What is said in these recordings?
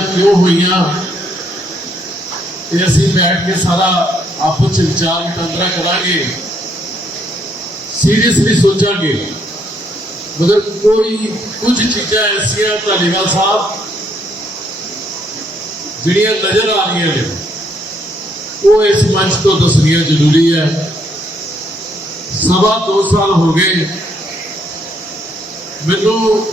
ਕਿਉਂ ਹੋਈਆਂ? ਇਹ ਅਸੀਂ ਬੈਠ ਕੇ ਸਾਰਾ ਆਪਸ ਵਿੱਚ ਵਿਚਾਰ ਵਟਾਂਦਰਾ ਕਰਾਂਗੇ। ਸੀਰੀਅਸਲੀ ਸੋਚਾਂਗੇ। ਮਗਰ ਕੋਈ ਕੁਝ ਚੀਜ਼ਾਂ ਐਸੀਆਂ ਧਾਲੀਵਾਲ ਸਾਹਿਬ ਜਿਹੜੀਆਂ ਨਜ਼ਰ ਆ ਰਹੀਆਂ ਨੇ, ਉਹ ਇਸ ਮੰਚ ਤੋਂ ਦੱਸਣੀਆਂ ਜ਼ਰੂਰੀ ਹੈ। ਸਵਾ ਦੋ ਸਾਲ ਹੋ ਗਏ। ਮੈਨੂੰ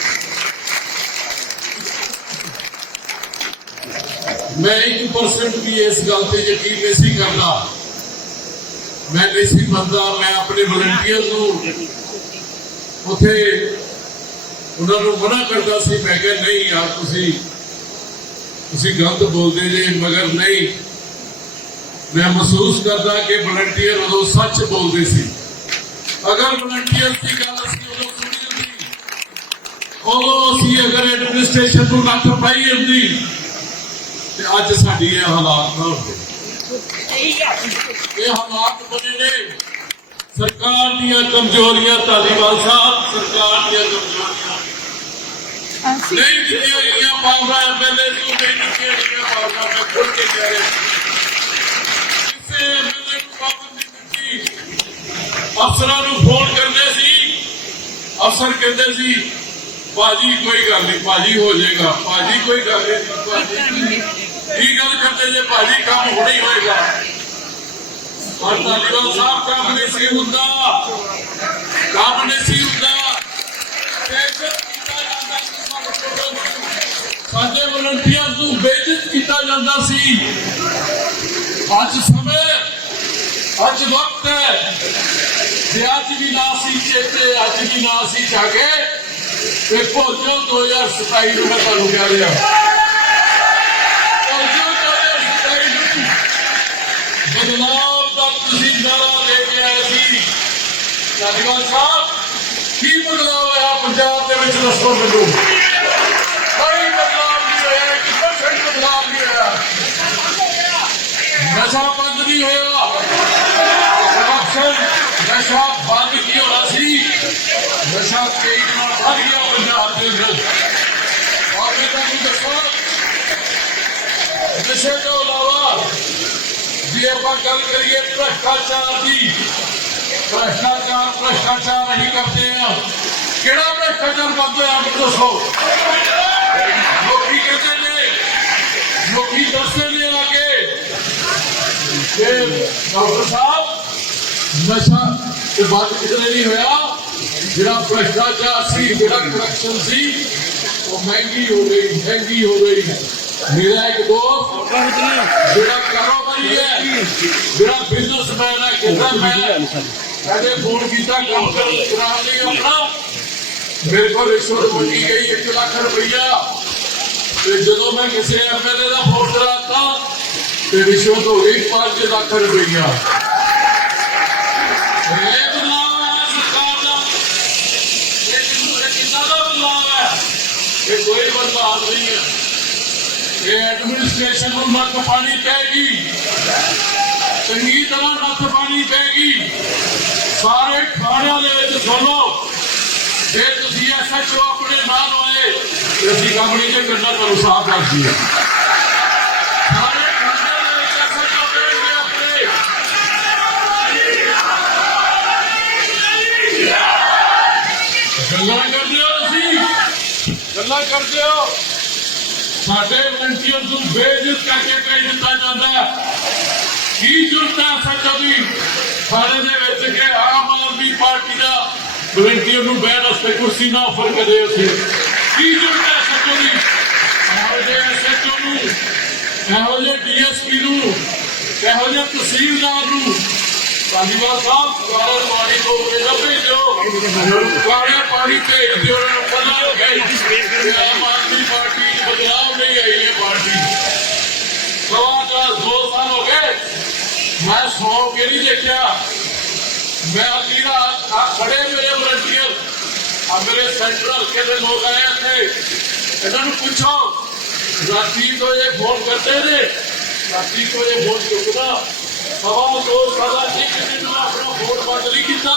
ਮੈਂ 1% ਵੀ ਇਸ ਗੱਲ ਤੇ ਯਕੀਨ ਨਹੀਂ ਸੀ ਕਰਦਾ। ਮੈਂ ਨਹੀਂ ਸੀ ਮੰਨਦਾ, ਮੈਂ ਆਪਣੇ ਵਲੰਟੀਅਰ ਨੂੰ ਉਥੇ ਉਹਨਾਂ ਨੂੰ ਮਨਾ ਕਰਦਾ ਸੀ। ਮੈਂ ਕਿਹਾ, ਨਹੀਂ ਯਾਰ, ਤੁਸੀਂ ਤੁਸੀਂ ਗਲਤ ਬੋਲਦੇ ਜੇ, ਮਗਰ ਨਹੀਂ। ਮੈਂ ਮਹਿਸੂਸ ਕਰਦਾ ਕਿ ਵਲੰਟੀਅਰ ਉਦੋਂ ਸੱਚ ਬੋਲਦੇ ਸੀ। ਅਗਰ ਵਲੰਟੀਅਰ ਦੀ ਗੱਲ ਅਸੀਂ ਉਦੋਂ ਸੁਣੀ ਹੁੰਦੀ, ਉਦੋਂ ਅਸੀਂ ਅਗਰ ਐਡਮਿਨਿਸਟ੍ਰੇਸ਼ਨ ਨੂੰ ਨੱਥ ਪਾਈ ਹੁੰਦੀ ਤੇ ਅੱਜ ਸਾਡੀ ਇਹ ਹਾਲਾਤ ਨਾ ਹੁੰਦੇ ਇਹ ਹਾਲਾਤ ਬਣੇ ਨੇ। ਸਰਕਾਰ ਦੀਆਂ ਕਮਜ਼ੋਰੀਆਂ ਧਾਲੀਵਾਲ ਸਾਹਿਬ ਸਰਕਾਰ ਦੀਆਂ ਕਮਜ਼ੋਰੀਆਂ। ਨਹੀਂ ਦਿੱਤੀਆਂ ਗਈਆਂ ਪਾਵਰਾਂ ਐਮਐਲਏ ਨੂੰ ਨਹੀਂ ਦਿੱਤੀਆਂ ਗਈਆਂ ਪਾਵਰਾਂ ਮੈਂ ਖੁੱਲ ਕੇ ਕਹਿ ਰਿਹਾ ਕਿਸੇ ਐਮਐਲਏ ਨੂੰ ਪਾਵਰ ਨਹੀਂ ਦਿੱਤੀ। ਅਫਸਰਾਂ ਨੂੰ ਫੋਨ ਕਰਦੇ ਸੀ। ਅਫਸਰ ਕਹਿੰਦੇ ਸੀ ਬਾਜੀ ਕੋਈ ਗੱਲ ਨਹੀਂ ਬਾਜੀ ਹੋ ਜਾਏਗਾ। ਬਾਜੀ ਕੋਈ ਗੱਲ ਨਹੀਂ ਬਾਜੀ ਕੀ ਗੱਲ ਕਰਦੇ ਜੇ ਬਾਜੀ ਕੰਮ ਹੁਣੇ ਹੀ ਹੋਏਗਾ? ਪਰ ਧਾਲੀਵਾਲ ਸਾਹਿਬ ਕੰਮ ਨਹੀਂ ਸੀ ਹੁੰਦਾ। ਕੰਮ ਨਹੀਂ ਸੀ ਹੁੰਦਾ। ਸਾਡੇ ਵਲੰਟੀਅਰ ਨੂੰ ਬੇਇੱਜ਼ਤ ਕੀਤਾ ਜਾਂਦਾ ਸੀ। ਅੱਜ ਸਮੇਂ, ਅੱਜ ਵਕਤ ਹੈ। ਜੇ ਅੱਜ ਵੀ ਨਾ ਸੀ ਚੇਤੇ, ਅੱਜ ਵੀ ਨਾ ਸੀ ਜਾਗੇ, ਤੇ ਭੋਜੋ 2027 ਨੂੰ ਮੈਂ ਤੁਹਾਨੂੰ ਕਹਿ ਰਿਹਾ ਭੋਜੋ 2027 ਨੂੰ ਬਦਲਾਵ ਦਾ ਤੁਸੀਂ ਨਾਰਾ ਲੈ ਕੇ ਆਏ ਸੀ। ਧੰਨਵਾਦ ਸਾਹਿਬ। ਕੀ ਬਦਲਾਵ ਹੋਇਆ ਪੰਜਾਬ ਦੇ ਵਿੱਚ ਦੱਸੋ ਮੈਨੂੰ? ਕੋਈ ਬਦਲਾਵ ਨਹੀਂ ਹੋਇਆ ਕਿ ਪਰਸੈਂਟ ਬਦਲਾਵ ਨਹੀਂ ਹੋਇਆ। ਨਸ਼ਾ ਬੰਦ ਨਹੀਂ ਹੋਇਆ। ਕਰਪਸ਼ਨ ਨਸ਼ਾ ਬੰਦ ਕੀ ਹੋਣਾ ਸੀ। ਨਸ਼ਾ ਕਈ ਨਾਲ ਵੱਧ ਗਿਆ ਪੰਜਾਬ ਦੇ ਅੰਦਰ। ਔਰ ਮੈਂ ਤੁਹਾਨੂੰ ਦੱਸਾਂ। ਨਸ਼ੇ ਤੋਂ ਇਲਾਵਾ ਜੇ ਆਪਾਂ ਗੱਲ ਕਰੀਏ ਭ੍ਰਸ਼ਟਾਚਾਰ ਦੀ ਭ੍ਰਸ਼ਟਾਚਾਰ ਭ੍ਰਸ਼ਟਾਚਾਰ ਨਹੀਂ ਕਰਦੇ ਆ ਕਿਹੜਾ ਭ੍ਰਸ਼ਟਾਚਾਰ ਕਰਦੇ ਆ ਆਪ ਦੱਸੋ ਲੋਕੀ ਕਹਿੰਦੇ ਨੇ ਲੋਕੀ ਦੱਸਦੇ ਨੇ ਆ ਕੇ ਕਿ ਡਾਕਟਰ ਸਾਹਿਬ ਨਸ਼ਾ ਤੇ ਬਾਤ ਕਿਤੇ ਨਹੀਂ ਹੋਇਆ ਜਿਹੜਾ ਭ੍ਰਸ਼ਟਾਚਾਰ ਸੀ ਜਿਹੜਾ ਕਰਪਸ਼ਨ ਸੀ ਉਹ ਮਹਿੰਗੀ ਹੋ ਗਈ ਮਹਿੰਗੀ ਹੋ ਗਈ ਮੇਰਾ ਇੱਕ ਦੋਸਤ ਜਿਹੜਾ ਕਾਰੋਬਾਰੀ ਹੈ ਜਿਹੜਾ ਬਿਜ਼ਨਸਮੈਨ ਹੈ ਕਹਿੰਦਾ ਮੈਂ ਕਹਿੰਦੇ ਫੋਨ ਕੀਤਾ ਕੰਮ ਕਰ ਕਰਾ ਲਈ ਆਪਣਾ ਮੇਰੇ ਕੋਲ ਰਿਸ਼ਵਤ ਮੰਗੀ ਗਈ 1 ਲੱਖ ਰੁਪਈਆ ਤੇ ਜਦੋਂ ਮੈਂ ਕਿਸੇ ਐਮਐਲਏ ਦਾ ਫੋਨ ਕਰਾਤਾ ਤੇ ਰਿਸ਼ਵਤ ਹੋ ਗਈ 5 ਲੱਖ ਰੁਪਈਆ ਕਿੰਨਾ ਕਿੰਨਾ ਕੋਈ ਬਦਲਾਅ ਨਹੀਂ ਹੈ ਇਹ ਐਡਮਿਨਿਸਟ੍ਰੇਸ਼ਨ ਨੂੰ ਨੱਥ ਪਾਣੀ ਪੈਗੀ। ਚੰਗੀ ਤਰ੍ਹਾਂ ਨੱਥ ਪਾਣੀ ਪੈਗੀ। ਸਾਰੇ ਥਾਣਿਆਂ ਦੇ ਵਿੱਚ ਸੁਣੋ। ਜੇ ਤੁਸੀਂ ਐਸਐਚਓ ਆਪਣੇ ਨਾਲ ਹੋਏ, ਤੇ ਅਸੀਂ ਕੰਮ ਨਹੀਂ ਜੇ ਕਰਨਾ ਸਾਫ਼ ਦੱਸ ਦਈਏ ਗੱਲਾਂ ਕਰਦੇ ਹੋ ਤੁਸੀਂ? ਗੱਲਾਂ ਕਰਦੇ ਹੋ? ਸਾਡੇ ਵਲੰਟੀਅਰ ਨੂੰ ਬੇਇੱਜ਼ਤ ਕਰਕੇ ਭੇਜ ਦਿੱਤਾ ਜਾਂਦਾ ਕੀ ਜ਼ਰੂਰਤ ਹੈ ਸੱਚਾ ਦੀ। ਦੇ ਵਿੱਚ ਕਿ ਆਮ ਆਦਮੀ ਪਾਰਟੀ ਦਾ ਵਲੰਟੀਅਰ ਨੂੰ ਬੈਠ ਵਾਸਤੇ ਕੁਰਸੀ ਨਾ ਆਫਰ ਕਰੇ ਅਸੀਂ ਕੀ ਜ਼ਰੂਰਤ ਹੈ ਸੱਚੋ ਦੀ? ਇਹੋ ਜਿਹੇ ਐਸਐਚਓ ਨੂੰ, ਇਹੋ ਜਿਹੇ ਡੀਐਸਪੀ ਨੂੰ, ਇਹੋ ਜਿਹੇ ਤਹਿਸੀਲਦਾਰ ਨੂੰ ਧੰਨਵਾਦ ਸਾਹਿਬ ਦੁਆਰਾ ਪਾਣੀ ਤੋਂ ਇਹ ਭੇਜੋ। ਦੁਆਰਾ ਪਾਣੀ ਭੇਜ ਦਿਓ ਉਹਨਾਂ ਨੂੰ ਆਮ ਆਦਮੀ ਪਾਰਟੀ ਮੈਂ ਸੌ ਕੇ ਨਹੀਂ ਦੇਖਿਆ। ਮੈਂ ਅਗਲੀ ਰਾਤ ਆ ਖੜੇ ਮੇਰੇ ਵਲੰਟੀਅਰ ਆ ਮੇਰੇ ਸੈਂਟਰ ਹਲਕੇ ਦੇ ਲੋਕ ਆਏ ਇੱਥੇ। ਇਹਨਾਂ ਨੂੰ ਪੁੱਛੋ, ਰਾਤੀ ਤੋਂ ਇਹ ਫੋਨ ਕਰਦੇ ਨੇ? ਰਾਤੀ ਤੋਂ ਇਹ ਫੋਨ ਚੁੱਕਦਾ? ਸਵਾ ਦੋ ਸਾਲਾਂ ਦੀ ਕਿਸੇ ਨੂੰ ਆਪਣਾ ਫੋਨ ਬੰਦ ਨਹੀਂ ਕੀਤਾ।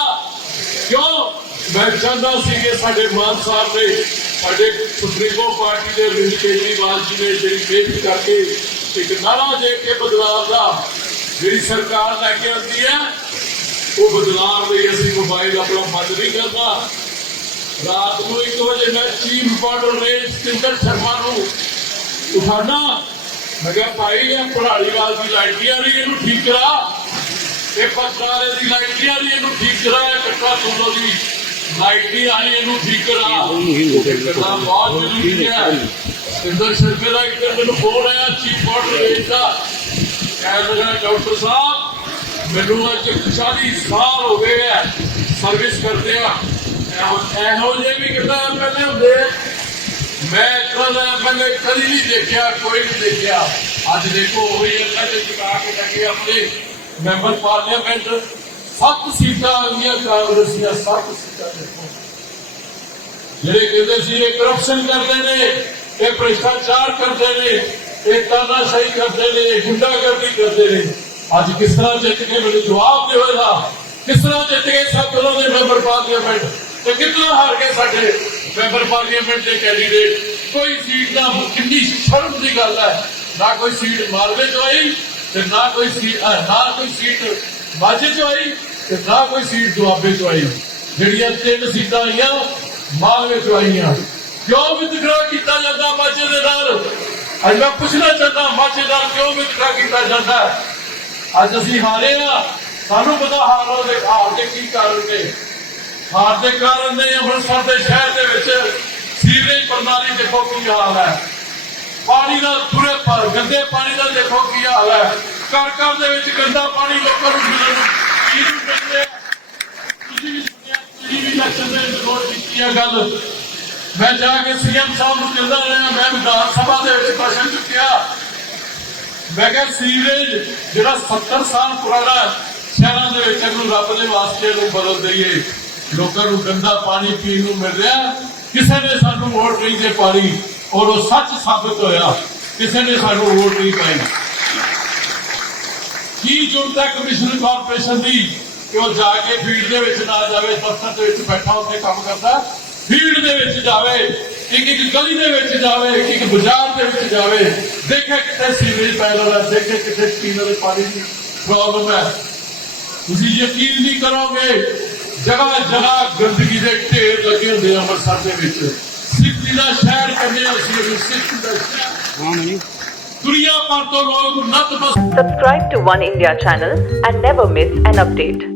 ਕਿਉਂ? ਮੈਂ ਚਾਹੁੰਦਾ ਸੀ ਕਿ ਸਾਡੇ ਮਾਨ ਸਾਹਿਬ ਨੇ ਸਾਡੇ ਸੁਪਰੀਮੋ ਪਾਰਟੀ ਦੇ ਅਰਵਿੰਦ ਕੇਜਰੀਵਾਲ ਜੀ ਨੇ ਜਿਹੜੀ ਮਿਹਨਤ ਕਰਕੇ ਇੱਕ ਨਾਰਾ ਦੇ ਕੇ ਬਦਲਾਅ ਦਾ ਜਿਹੜੀ ਸਰਕਾਰ ਲੈ ਕੇ ਆਉਂਦੀ ਹੈ ਉਹ ਬਦਲਾਅ ਲਈ ਅਸੀਂ ਮੋਬਾਈਲ ਆਪਣਾ ਬੰਦ ਨਹੀਂ ਕਰਦਾ ਰਾਤ ਨੂੰ 1 ਵਜੇ ਮੈਂ chief reporter range Satinder Sharma ਨੂੰ ਉਠਾਣਾ ਮੈਂ ਕਿਹਾ ਭਾਈ ਇਹ ਪੜਾੜੀਵਾਲ ਦੀ ਲਾਈਟ ਆ ਰਹੀ ਇਹਨੂੰ ਠੀਕ ਕਰਾ। ਇਹ ਪਤਰਾਲੇ ਦੀ ਲਾਈਟ ਆ ਰਹੀ ਇਹਨੂੰ ਠੀਕ ਕਰਾ। ਕੱਟਾ ਸੋਨੋ ਦੀ ਲਾਈਟ ਨਹੀਂ ਆ ਰਹੀ ਇਹਨੂੰ ਠੀਕ ਕਰਾ। ਕਰਨਾ ਬਹੁਤ ਜ਼ਰੂਰੀ ਹੈ। ਸਤਿੰਦਰ ਸ਼ਰਮੇ ਦਾ ਇੱਕ ਮੈਨੂੰ ਫੋਨ ਆਇਆ ਚੀਫ ਰਿਪੋਰਟਰ ਰੇਂਜ ਦਾ। ਕਹਿ ਡਾਕਟਰ ਸਾਹਿਬ, ਮੈਨੂੰ ਅੱਜ 40 ਸਾਲ ਹੋ ਗਏ ਹੈ ਸਰਵਿਸ ਕਰਦੇ ਆ ਇਹੋ ਜਿਹੇ ਵੀ ਕਿੰਨਾ ਪਹਿਲੇ ਹੁੰਦੇ ਮੈਂ ਕਦੇ ਪਹਿਲੇ ਕਦੀ ਨਹੀਂ ਦੇਖਿਆ, ਕੋਈ ਨਹੀਂ ਦੇਖਿਆ। ਅੱਜ ਦੇਖੋ, ਉਹ ਹੀ ਅੱਲਾ ਦੇ ਚੁਕਾ ਕੇ ਲੱਗੇ ਆਪਣੇ ਮੈਂਬਰ ਪਾਰਲੀਮੈਂਟ। ਸੱਤ ਸੀਟਾਂ ਆਉਂਦੀਆਂ, ਕਾਂਗਰਸੀਆਂ ਸੱਤ ਸੀਟਾਂ ਦੇਖੋ ਜਿਹੜੇ ਕਹਿੰਦੇ ਸੀ ਇਹ ਕਰਪਸ਼ਨ ਕਰਦੇ ਨੇ, ਇਹ ਭ੍ਰਿਸ਼ਟਾਚਾਰ ਕਰਦੇ ਨੇ ਇਹ ਤਾਨਾਸ਼ਾਹੀ ਕਰਦੇ ਨੇ, ਗੁੰਡਾਗਰਦੀ ਕਰਦੇ ਨੇ। ਅੱਜ ਕਿਸ ਤਰ੍ਹਾਂ ਜਿੱਤ ਕੇ ਮੈਨੂੰ ਜਵਾਬ ਦੇਵੇਗਾ ਕਿਸ ਤਰ੍ਹਾਂ ਜਿੱਤ ਕੇ ਸਭ ਦੇ ਮੈਂਬਰ ਪਾਰਲੀਮੈਂਟ? ਤੇ ਕਿੰਨਾ ਹਾਰ ਕੇ ਸਾਡੇ ਮੈਂਬਰ ਪਾਰਲੀਮੈਂਟ ਦੇ ਕੈਂਡੀਡੇਟ ਕੋਈ ਸੀਟ ਦਾ ਕਿੰਨੀ ਸ਼ਰਮ ਦੀ ਗੱਲ ਹੈ। ਨਾ ਕੋਈ ਸੀਟ ਮਾਲਵੇ ਚ ਆਈ, ਤੇ ਨਾ ਕੋਈ ਸੀਟ ਨਾ ਕੋਈ ਸੀਟ ਮਾਝੇ ਚ ਆਈ, ਤੇ ਨਾ ਕੋਈ ਸੀਟ ਦੁਆਬੇ ਚ ਆਈ। ਜਿਹੜੀਆਂ ਤਿੰਨ ਸੀਟਾਂ ਆਈਆਂ ਮਾਲਵੇ ਤੋਂ ਆਈਆਂ। ਕਿਉਂ ਵਿਤਕਰਾ ਕੀਤਾ ਜਾਂਦਾ ਮਾਝੇ ਦੇ ਨਾਲ? ਅੱਜ ਮੈਂ ਪੁੱਛਣਾ ਚਾਹੁੰਦਾ ਮਾਝੇ ਕਿਉਂ ਵਿਤਕਰਾ ਕੀਤਾ ਜਾਂਦਾ ਅੱਜ ਅਸੀਂ ਹਾਰੇ ਆ ਸਾਨੂੰ ਪਤਾ ਹਾਰੋ ਦੇ ਹਾਰ ਦੇ ਕੀ ਕਾਰਨ ਨੇ। ਹਾਰ ਦੇ ਕਾਰਨ ਨੇ ਅੰਮ੍ਰਿਤਸਰ ਦੇ ਸ਼ਹਿਰ ਦੇ ਵਿੱਚ ਸੀਵਰੇਜ ਪ੍ਰਣਾਲੀ ਦੇਖੋ ਕੀ ਹਾਲ ਹੈ। ਪਾਣੀ ਦਾ ਪੂਰੇ ਪਰ ਗੰਦੇ ਪਾਣੀ ਦਾ ਦੇਖੋ ਕੀ ਹਾਲ ਹੈ। ਘਰ ਘਰ ਦੇ ਵਿੱਚ ਗੰਦਾ ਪਾਣੀ ਲੋਕਾਂ ਨੂੰ ਮਿਲਣ ਕੀ ਨੂੰ ਮਿਲਦੇ ਤੁਸੀਂ ਵੀ ਸੁਣਿਆ, ਤੁਸੀਂ ਵੀ ਇਲੈਕਸ਼ਨ ਦੇ ਵਿੱਚ ਕੀਤੀ ਹੈ ਗੱਲ। ਮੈਂ ਜਾ ਕੇ ਸੀਐਮ ਸਾਹਿਬ ਨੂੰ ਕਹਿੰਦਾ ਰਿਹਾ, ਮੈਂ ਵਿਧਾਨ ਸਭਾ ਦੇ ਵਿੱਚ ਪ੍ਰਸ਼ਨ ਚੁੱਕਿਆ। ਮੈਂ ਕਿਹਾ, ਸੀਵਰੇਜ, ਜਿਹੜਾ 70 ਸਾਲ ਪੁਰਾਣਾ ਸ਼ਹਿਰਾਂ ਦੇ ਵਿੱਚ ਇਹਨੂੰ ਰੱਬ ਦੇ ਵਾਸਤੇ ਨੂੰ ਬਦਲ ਦਈਏ। ਲੋਕਾਂ ਨੂੰ ਗੰਦਾ ਪਾਣੀ ਪੀਣ ਨੂੰ ਮਿਲ ਰਿਹਾ ਕਿਸੇ ਨੇ ਸਾਨੂੰ ਵੋਟ ਨਹੀਂ ਦੇ ਪਾਣੀ ਔਰ ਉਹ ਸੱਚ ਸਾਬਤ ਹੋਇਆ। ਕਿਸੇ ਨੇ ਸਾਨੂੰ ਵੋਟ ਨਹੀਂ ਪਾਈ। ਕੀ ਜ਼ਰੂਰਤ ਕਮਿਸ਼ਨਰ ਕਾਰਪੋਰੇਸ਼ਨ ਦੀ ਕਿ ਉਹ ਜਾ ਕੇ ਫੀਲਡ ਦੇ ਵਿੱਚ ਨਾ ਜਾਵੇ, ਦਫ਼ਤਰ ਦੇ ਵਿੱਚ ਬੈਠਾ ਉੱਥੇ ਕੰਮ ਕਰਦਾ? ਫੀਲਡ ਦੇ ਵਿੱਚ ਜਾਵੇ ਇੱਕ ਇੱਕ ਗਲੀ ਦੇ ਵਿੱਚ ਜਾਵੇ ਇੱਕ ਇੱਕ ਬਾਜ਼ਾਰ ਦੇ ਵਿੱਚ ਜਾਵੇ ਦੇਖੇ ਕਿੱਥੇ ਸੀਵਰੇਜ ਪੈਦਾ ਹੈ ਦੇਖੇ ਕਿੱਥੇ ਪੀਣ ਦੇ ਪਾਣੀ ਦੀ ਪ੍ਰੋਬਲਮ ਹੈ। ਤੁਸੀਂ ਯਕੀਨ ਨਹੀਂ ਕਰੋਗੇ ਜਗ੍ਹਾ ਜਗ੍ਹਾ ਗੰਦਗੀ ਦੇ ਢੇਰ ਲੱਗੇ ਹੁੰਦੇ ਆ ਅੰਮ੍ਰਿਤਸਰ ਦੇ ਵਿੱਚ। ਸਿੱਖੀ ਦਾ ਸ਼ਹਿਰ ਕਹਿੰਦੇ ਅਸੀਂ ਇਹਨੂੰ ਸਿੱਖੀ ਦਾ ਸ਼ਹਿਰ। ਦੁਨੀਆ ਭਰ ਤੋਂ ਲੋਕ ਨਤਮਸਤਕ Subscribe to One India channel and never miss an update.